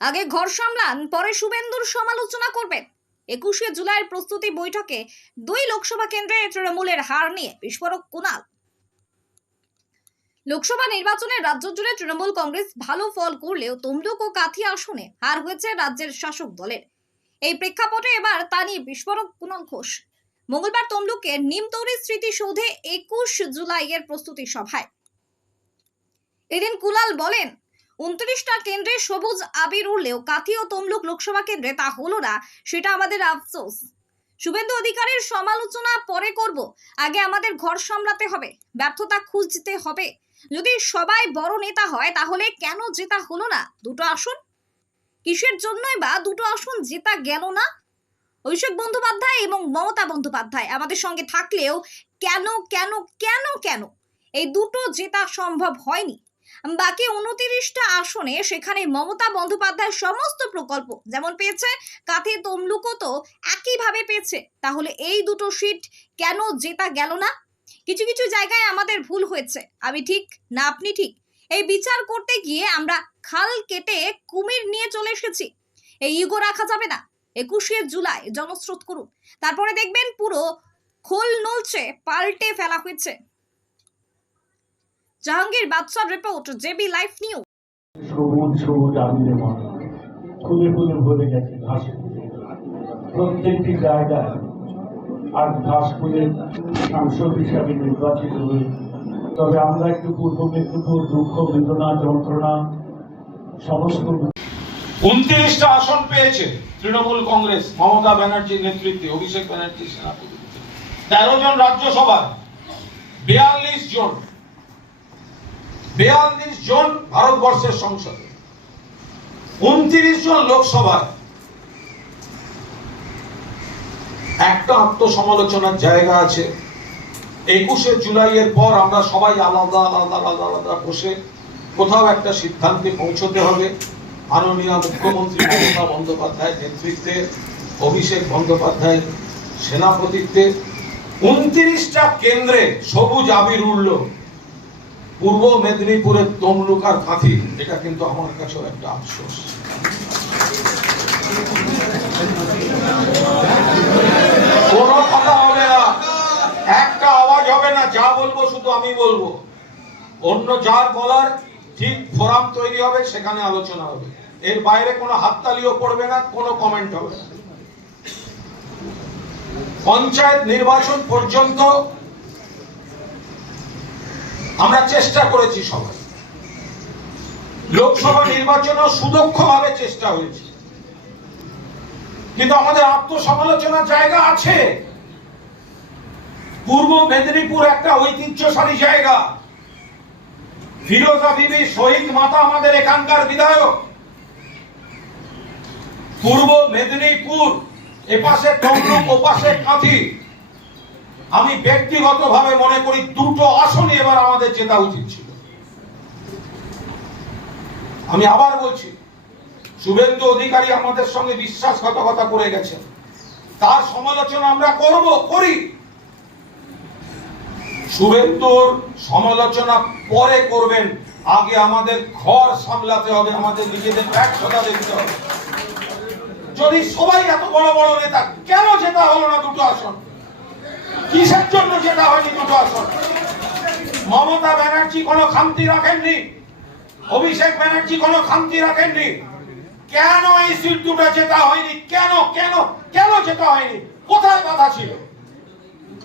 আগে ঘর সামলান, পরে শুভেন্দুর সমালোচনা করবেন। একুশে জুলাইয়ের প্রস্তুতি বৈঠকে দুই লোকসভা কেন্দ্রে তৃণমূলের হার নিয়ে বিস্ফোরক কুণাল। লোকসভা নির্বাচনে রাজ্য জুড়ে তৃণমূল কংগ্রেস ভালো ফল করলেও তমলুক ও কাথি আসনে হার হয়েছে রাজ্যের শাসক দলের। এই প্রেক্ষাপটে এবার তা নিয়ে বিস্ফোরক কুণাল ঘোষ। মঙ্গলবার তমলুকে নিমতৌরি স্মৃতিসৌধে একুশ জুলাইয়ের প্রস্তুতি সভায়। এদিন কুলাল বলেন উনত্রিশটা কেন্দ্রে সবুজ আবির উঠলেও কাথি ও তমলুক লোকসভা কেন্দ্রে তা হলো না, সেটা আমাদের আফসোস। শুভেন্দু অধিকারীর সমালোচনা পরে করব, আগে আমাদের ঘর সামলাতে হবে, ব্যর্থতা খুঁজতে হবে। যদি সবাই বড় নেতা হয়, তাহলে কেন জেতা হলো না? দুটো আসন? কিসের জন্যই বা দুটো আসন জেতা গেল না? অভিষেক বন্দ্যোপাধ্যায় এবং মমতা বন্দ্যোপাধ্যায় আমাদের সঙ্গে থাকলেও কেন কেন কেন কেন এই দুটো জেতা সম্ভব হয়নি? বাকি উনতিরিশটা আসনে সেখানে মমতা বন্দ্যোপাধ্যায় সমস্ত প্রকল্প যেমন পেয়েছে, কাথে তমলুকও তো একইভাবে পেয়েছে। তাহলে এই দুটো সিট কেন জেতা গেল না? কিছু কিছু জায়গায় আমাদের ভুল হয়েছে। আমি ঠিক না আপনি ঠিক? এই বিচার করতে গিয়ে আমরা খাল কেটে কুমির নিয়ে চলে এসেছি। এই ইগো রাখা যাবে না। একুশে জুলাই, জনস্রোত করুন। তারপরে দেখবেন পুরো খোল নলছে, পাল্টে ফেলা হয়েছে। জাহাঙ্গীর বাদশার রিপোর্ট জেবি লাইফ নিউজ সবুজ সবুজ আবিরে ফুলে ফুলে ভরে গেছে ঘাস। প্রত্যেকটি জায়গায় আর ঘাস ফুলে সাংসদ হিসাবে নির্বাচিত হয়ে। তবে আমরা একটু পূর্ব মেদিনীপুর দুঃখ বেদনা যন্ত্রণা সমস্ত উনত্রিশটা আসন পেয়েছে তৃণমূল কংগ্রেস মমতা ব্যানার্জির নেতৃত্বে অভিষেক ব্যানার্জি সেনাপতি তেরো জন রাজ্যসভায় বিয়াল্লিশ জন বিয়াল্লিশ জন ভারতবর্ষের সংসদে উনত্রিশ জন লোকসভায় একটা আত্মসমালোচনার জায়গা আছে। একুশে জুলাইয়ের পর আমরা সবাই আলাদা আলাদা আলাদা আলাদা বসে কোথাও একটা সিদ্ধান্তে পৌঁছতে হবে। মাননীয় মুখ্যমন্ত্রী মমতা বন্দ্যোপাধ্যায়ের নেতৃত্বে, অভিষেক বন্দ্যোপাধ্যায় সেনাপতিত্বে, উনত্রিশটা কেন্দ্রে সবুজ আবির উঠল পূর্ব মেদিনীপুরের তমলুক আর কাঁথি এটা কিন্তু আমার কাছেও একটা আফসোস। কোনো কথা হবে না। একটা আওয়াজ হবে না, যা বলব শুধু আমি বলব। অন্য যার বলার ঠিক ফোরাম তৈরি হবে, সেখানে আলোচনা হবে। এর বাইরে কোনো হাততালিও পড়বে না, কোনো কমেন্ট হবে না। পঞ্চায়েত নির্বাচন পর্যন্ত আমরা চেষ্টা করেছি সবাই। লোকসভা নির্বাচনেও সুদক্ষভাবে চেষ্টা হয়েছে। কিন্তু আমাদের আত্মসমালোচনার জায়গা আছে। পূর্ব মেদিনীপুর একটা ঐতিহ্যশালী জায়গা। ফিরোজা বিবি, শহীদ মাতা আমাদের এখানকার বিধায়ক। পূর্ব মেদিনীপুর এপাশে তমলুক ওপাশে কাঁথি। আমি ব্যক্তিগতভাবে মনে করি দুটো আসনই এবার আমাদের জেতা উচিত ছিল। আমি আবার বলছি, শুভেন্দু অধিকারী আমাদের সঙ্গে বিশ্বাসঘাতকতা করে গেছেন। তার সমালোচনা আমরা করব, করি। শুভেন্দুর সমালোচনা পরে করবেন। আগে আমাদের ঘর সামলাতে হবে, আমাদের নিজেদের ব্যর্থতা দেখতে হবে। যদি সবাই এত বড় বড় নেতা, কেন জেতা হলো না দুটো আসন? কিসের জন্য জেতা হয়নি দুটো আসন মমতা ব্যানার্জি কোনো খামতি রাখেননি? অভিষেক ব্যানার্জি কোনো খামতি রাখেননি? কেন এই সিট দুটো জেতা হয়নি? কেন কেন কেন জেতা হয়নি? কোথায় বাধা ছিল?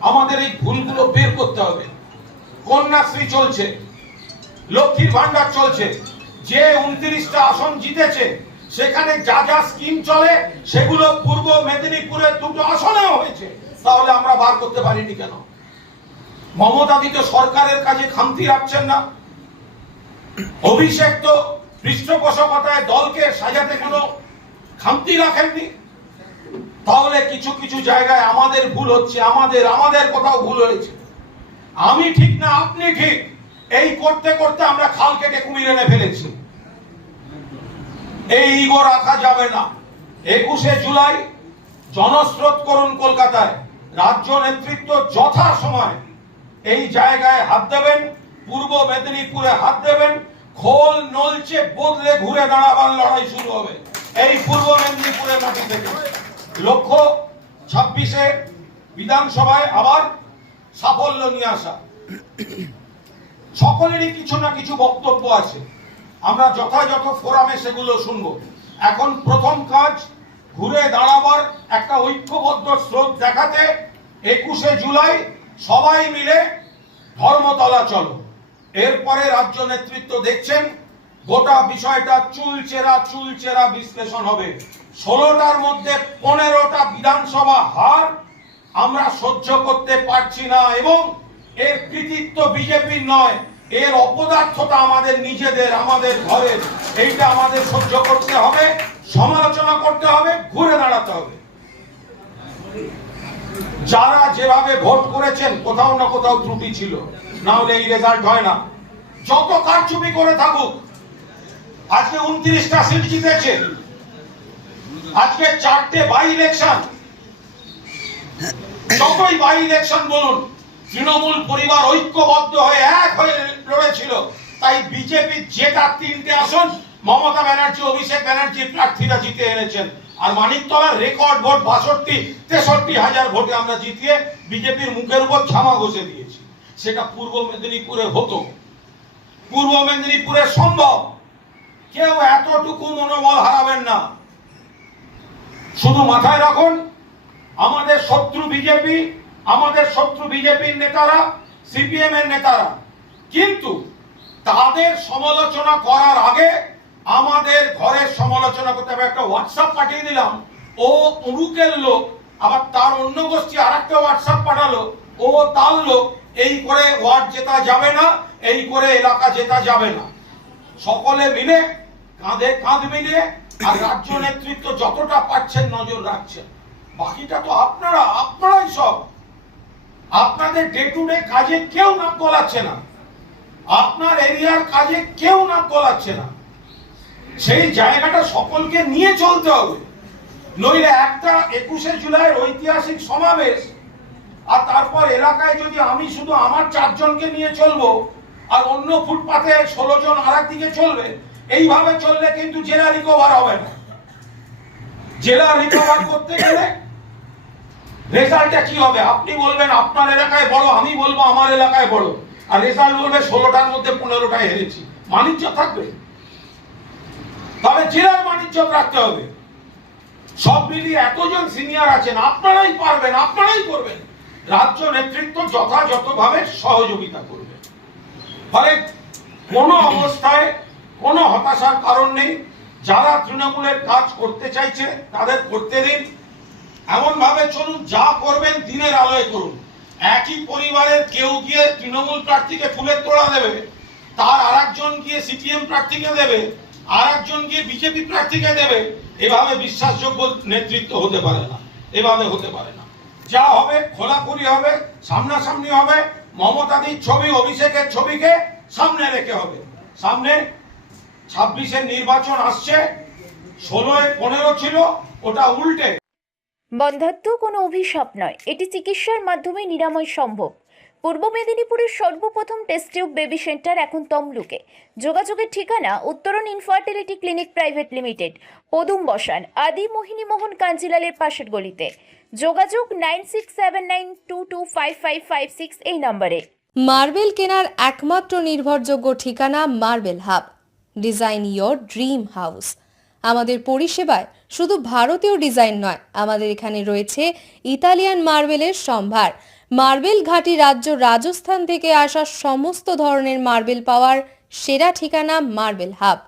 আমাদের এই ভুলগুলো বের করতে হবে। কন্যাশ্রী চলছে, লক্ষ্মীর ভান্ডার চলছে, যে উনত্রিশটা আসন জিতেছে, সেখানে যা যা স্কিম চলে, সেগুলো পূর্ব মেদিনীপুরের দুটো আসনেও হয়েছে। তাহলে আমরা বার করতে পারিনি কেন? মমতা তো সরকারের কাজে খামতি রাখছেন না। অভিষেক তো পৃষ্ঠপোষকতায় দলকে সাজাতে কোনো খামতি রাখেননি। তাহলে কিছু কিছু জায়গায় আমাদের ভুল হচ্ছে, আমাদের আমাদের কোথাও ভুল হয়েছে। আমি ঠিক না, আপনি ঠিক। এই করতে করতে আমরা খাল কেটে কুমির এনে ফেলেছি। এই ইগো রাখা যাবে না। একুশে জুলাই জনস্রোত করুন কলকাতায়। রাজ্য নেতৃত্ব যথা সময় এই জায়গায় হাত দেবেন, পূর্ব মেদিনীপুরে হাত দেবেন, খোল নলচে বদলে ঘুরে দাঁড়াবার লড়াই শুরু হবে। এই পূর্ব মেদিনীপুরের মাটি থেকে। লক্ষ্য, ছাব্বিশে বিধানসভায় আবার সাফল্য নিয়ে আসা। সকলেরই কিছু না কিছু বক্তব্য আছে। আমরা যথাযথ ফোরামে সেগুলো শুনব। এখন প্রথম কাজ ঘুরে দাঁড়াবার একটা ঐক্যবদ্ধ স্রোত দেখাতে একুশে জুলাই সবাই মিলে ধর্মতলা চলো। এরপরে রাজ্য নেতৃত্ব দেখছেন, গোটা বিষয়টা চুলচেরা চুলচেরা বিশ্লেষণ হবে। ষোলোটার মধ্যে পনেরোটা বিধানসভা হার আমরা সহ্য করতে পারছি না এবং এর কৃতিত্ব বিজেপির নয়, এর অপদার্থতা আমাদের নিজেদের, আমাদের ঘরের। এইটা আমাদের সহ্য করতে হবে। সমালোচনা করতে হবে ঘুরে দাঁড়াতে হবে। যারা যেভাবে ভোট করেছেন, কোথাও না কোথাও ত্রুটি ছিল। না হলে এই রেজাল্ট হয় না। যত কারচুপি করে থাকুক, আজকে উনত্রিশটা সিট জিতেছে। আজকে চারটে বাই ইলেকশন যতই বাই ইলেকশন বলুন, তৃণমূল পরিবার ঐক্যবদ্ধ হয়ে এক হয়ে লড়েছিল। তাই বিজেপি জেতা তিনটে আসন মমতা ব্যানার্জি, অভিষেক ব্যানার্জি প্রার্থীরা জিতে এনেছেন। আর মানিকতলার রেকর্ড ভোট বাষট্টি, তেষট্টি হাজার ভোটে আমরা জিতিয়ে বিজেপির মুখের উপর ছামা ঘষে দিয়েছি। সেটা পূর্ব মেদিনীপুরে হতো। পূর্ব মেদিনীপুরে সম্ভব। কেউ এতটুকু মনোবল হারাবেন না। শুধু মাথায় রাখুন, আমাদের শত্রু বিজেপি, আমাদের শত্রু বিজেপির নেতারা সিপিএম এর নেতারা। কিন্তু তাদের সমালোচনা করার আগে আমাদের ঘরের সমালোচনা করতে হবে। একটা হোয়াটসঅ্যাপ পাঠিয়ে দিলাম। ও অমুকের লোক, আবার তার অন্য গোষ্ঠী আর একটা হোয়াটসঅ্যাপ পাঠালো। ও তার লোক, এই করে ওয়ার্ড জেতা যাবে না, এই করে এলাকা জেতা যাবে না। সকলে মিলে, কাঁধে কাঁধ মিলিয়ে, আর রাজ্য নেতৃত্ব যতটা পাচ্ছেন নজর রাখছেন। বাকিটা তো আপনারা, আপনারাই সব। আপনাদের ডে টু ডে কাজে কেউ নাক গলাচ্ছে না। আপনার এরিয়ার কাজে কেউ নাক গলাচ্ছে না। সেই জায়গাটা সকলকে নিয়ে চলতে হবে। নইলে একটা একুশে জুলাইয়ের ঐতিহাসিক সমাবেশ, আর তারপর এলাকায় যদি আমি শুধু আমার চারজনকে নিয়ে চলবো, আর অন্য ফুটপাতে ষোলো জন আর দিকে চলবে, এইভাবে চললে কিন্তু জেলা রিকভার হবে না। জেলা রিকভার করতে গেলে রেজাল্টটা কি হবে? আপনি বলবেন, আপনার এলাকায় বড়, আমি বলব, আমার এলাকায় বড়। আর রেজাল্ট বলবে, ষোলোটার মধ্যে পনেরোটায় হেরেছি। বাণিজ্য থাকবে? তবে জেলার বাণিজ্য রাখতে হবে। সব মিলিয়ে এতজন সিনিয়র আছেন, আপনারাই পারবেন, আপনারাই করবেন। রাজ্য নেতৃত্ব যথাযথভাবে সহযোগিতা করবে। ফলে কোনো অবস্থায় কোনো হতাশার কারণ নেই। যারা তৃণমূলের কাজ করতে চাইছে, তাদের করতে দিন। এমন ভাবে চলুন, যা করবেন দিনের আলোয় করুন। একই পরিবারের কেউ গিয়ে তৃণমূল প্রার্থীকে ফুলের তোড়া দেবে, তার আরেকজন গিয়ে সিপিএম প্রার্থীকে দেবে আর একজন গিয়ে বিজেপি প্রার্থীকে দেবে, এভাবে বিশ্বাসযোগ্য নেতৃত্ব হতে পারে না। এভাবে হতে পারে না। যা হবে, খোলাখুলি হবে, সামনাসামনি হবে, মমতাদির ছবি, অভিষেকের ছবিকে সামনে রেখে হবে। সামনে ছাব্বিশের নির্বাচন আসছে, ষোলোয় পনেরো ছিল, ওটা উল্টে। বন্ধ্যাত্ব কোনো অভিশাপ নয়। এটি চিকিৎসার মাধ্যমে নিরাময় সম্ভব। পূর্ব মেদিনীপুরের সর্বপ্রথম টেস্ট টিউব বেবি সেন্টার এখন তমলুকে। যোগাযোগের ঠিকানা উত্তরণ ইনফার্টিলিটি ক্লিনিক প্রাইভেট লিমিটেড পদুম বসান, আদি মোহিনী মোহন কাঞ্জিলালের পাশের গলিতে। যোগাযোগ nine six seven nine two two five five five six এই নম্বরে। মার্বেল কেনার একমাত্র নির্ভরযোগ্য ঠিকানা marble hub. Design your dream house. আমাদের পরিষেবায় শুধু ভারতীয় ডিজাইন নয়, আমাদের এখানে রয়েছে ইতালিয়ান মার্বেলের সম্ভার। মার্বেল ঘাটি রাজ্য রাজস্থান থেকে আসা সমস্ত ধরনের মার্বেল পাওয়ার সেরা ঠিকানা মার্বেল হাব।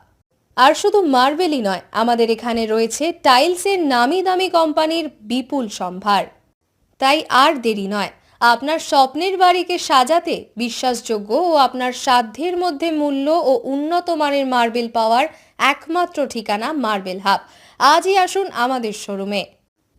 আর শুধু মার্বেলই নয়, আমাদের এখানে রয়েছে টাইলসের নামি দামি কোম্পানির বিপুল সম্ভার। তাই আর দেরি নয়, আপনার স্বপ্নের বাড়িকে সাজাতে বিশ্বাসযোগ্য ও আপনার সাধ্যের মধ্যে মূল্য ও উন্নত মানের মার্বেল পাওয়ার একমাত্র ঠিকানা মার্বেল হাব। আজই আসুন আমাদের শোরুমে।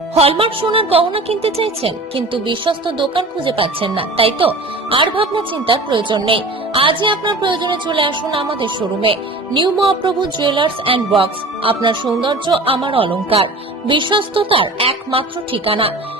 হলমার্ক সোনার গহনা কিনতে চাইছেন, কিন্তু বিশ্বস্ত দোকান খুঁজে পাচ্ছেন না। তাই তো আর ভাবনা চিন্তার প্রয়োজন নেই। আজই আপনার প্রয়োজনে চলে আসুন আমাদের শোরুমে। New Mahaprabhu jewellers and box আপনার সৌন্দর্য, আমার অলংকার। বিশ্বস্ততার একমাত্র ঠিকানা।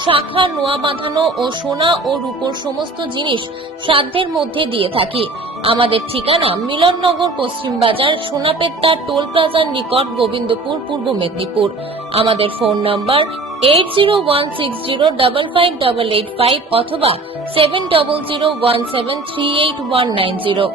শাখা, নোয়া বাঁধানো ও সোনা ও রূপোর সমস্ত জিনিস সাধ্যের মধ্যে দিয়ে থাকি। আমাদের ঠিকানা মিলননগর, পশ্চিম বাজার, সোনাপেত্তা, টোল প্লাজার নিকট, গোবিন্দপুর, পূর্ব মেদিনীপুর। আমাদের phone number eight zero one six zero double five double eight five অথবা seven double zero one seven three eight one nine zero